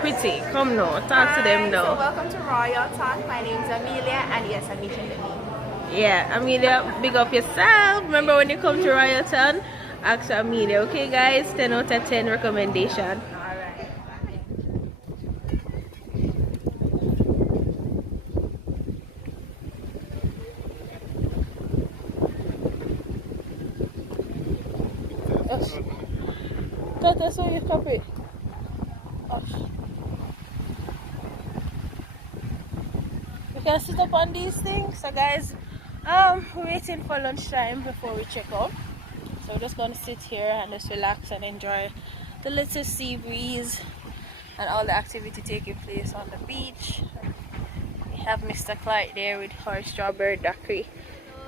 pretty. Come now, talk to them now. So welcome to Royal Talk. My name is Amelia, and yes, I'm meeting the me. Yeah, Amelia, big up yourself. Remember when you come to Royal Town, ask Amelia. Okay, guys, 10 out of 10 recommendation. That's how you copy. We can sit up on these things. So guys, we're waiting for lunchtime before we check out. So we're just gonna sit here and just relax and enjoy the little sea breeze and all the activity taking place on the beach. We have Mr. Clarke there with her strawberry daiquiri.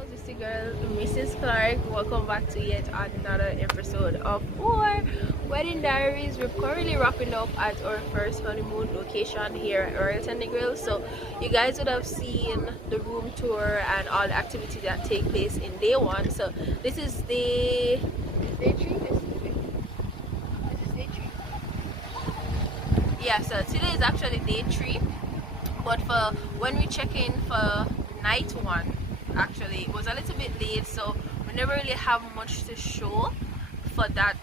This is the girl, Mrs. Clarke. Welcome back to yet another episode of our wedding diaries. We're currently wrapping up at our first honeymoon location here at Negril. So you guys would have seen the room tour and all the activities that take place in day one. So this is day 3. This is day 3. Yeah, so today is actually day 3. But for when we check in for night 1, actually it was a little bit late, so we never really have much to show for that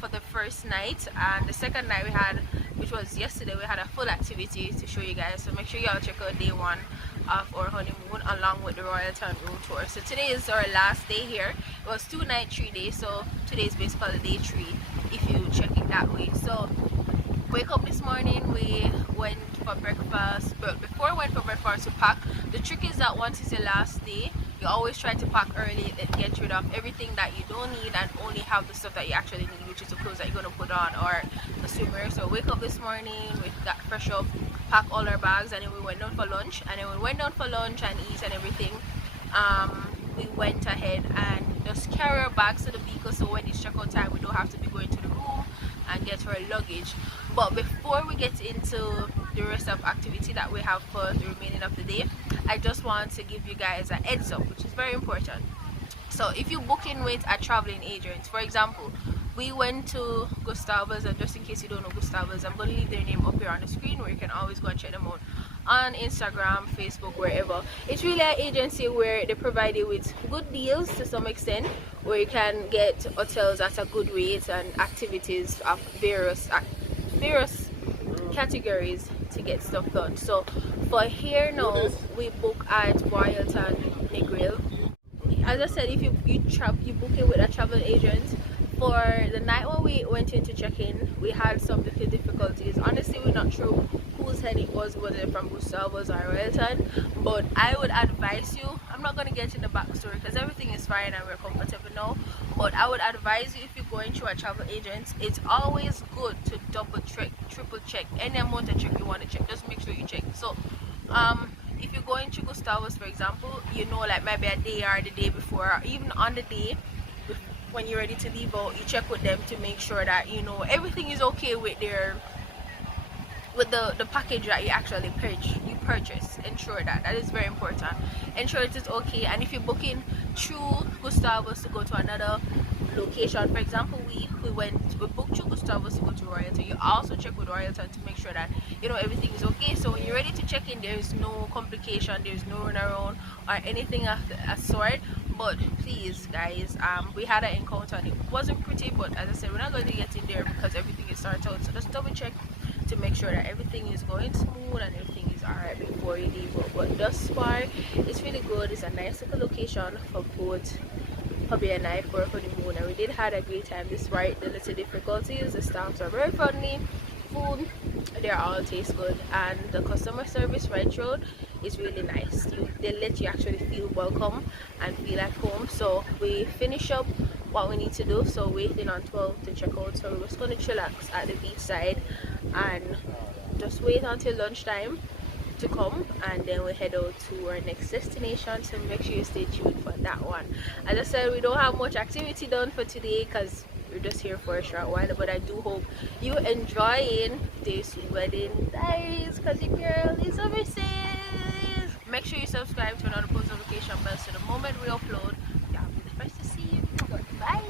for the first night. And the second night we had, which was yesterday, we had a full activity to show you guys. So make sure y'all check out day 1 of our honeymoon along with the Royal Town room tour. So today is our last day here. It was 2 nights 3 days, so today is basically day 3 if you check it that way. So wake up this morning, we went for breakfast, but before we went for breakfast we pack. The trick is that once it's your last day, you always try to pack early and get rid of everything that you don't need and only have the stuff that you actually need, which is the clothes that you're going to put on or the swimwear. So wake up this morning, we got fresh up, pack all our bags, and then we went down for lunch. And then we went down for lunch and eat and everything, we went ahead and just carry our bags to the vehicle, so when it's checkout time we don't have to be going to the room and get our luggage. But before we get into the rest of activity that we have for the remaining of the day, I just want to give you guys a heads up, which is very important. So if you book in with a traveling agent, for example, we went to Gustavus, and just in case you don't know Gustavus, I'm going to leave their name up here on the screen where you can always go and check them out on Instagram, Facebook, wherever. It's really an agency where they provide you with good deals to some extent, where you can get hotels at a good rate and activities of various categories to get stuff done. So for here now, we book at Royal Town Negril. As I said, if you book it with a travel agent. For the night when we went in to check in, we had some little difficulties. Honestly, we're not sure whose head it was it from Gustavus or Royal Town, but I would advise you, I'm not going to get in the backstory because everything is fine and we're comfortable now, but I would advise you, if you're going through a travel agent, it's always good to double check, triple check any amount of check you want to check. Just make sure you check. So if you're going to Gustavus, for example, you know, like maybe a day or the day before, or even on the day when you're ready to leave out, you check with them to make sure that you know everything is okay with the package that you actually purchase. Ensure that is very important. Ensure it is okay. And if you're booking through Gustavus to go to another location, for example, we booked through Gustavus to go to Royal Town, you also check with Royal Town to make sure that you know everything is okay. So when you're ready to check in, there is no complication, there is no run around or anything of the sort. But please guys, we had an encounter and it wasn't pretty, but as I said, we're not going to get in there because everything is sorted out. So just double check to make sure that everything is going smooth and everything is alright before you leave. But thus far it's really good. It's a nice little location for both hubby and I for a honeymoon, and we did have a great time despite the little difficulties. The staffs are very friendly, food, they're all taste good, and the customer service right road is really nice. They let you actually feel welcome and feel at home. So we finish up what we need to do, so waiting on 12 to check out. So we're just going to chillax at the beach side and just wait until lunchtime to come, and then we head out to our next destination. So make sure you stay tuned for that one. As I said, we don't have much activity done for today because we're just here for a short while, but I do hope you enjoying this wedding diaries because your girl is overseas. Make sure you subscribe, turn on the post notification bell so the moment we upload, y'all be the first to see you. Bye.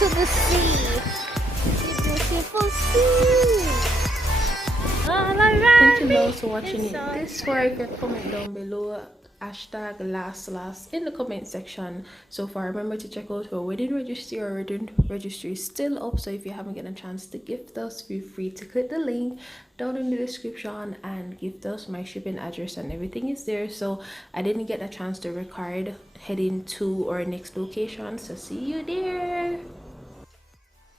to the sea. The beautiful sea. All around Thank you me. guys for watching It's it all this far. If you comment down below hashtag last in the comment section. So far, remember to check out our wedding registry. Our wedding registry is still up, so if you haven't gotten a chance to gift us, feel free to click the link down in the description and gift us. My shipping address and everything is there. So I didn't get a chance to record heading to our next location, so see you there.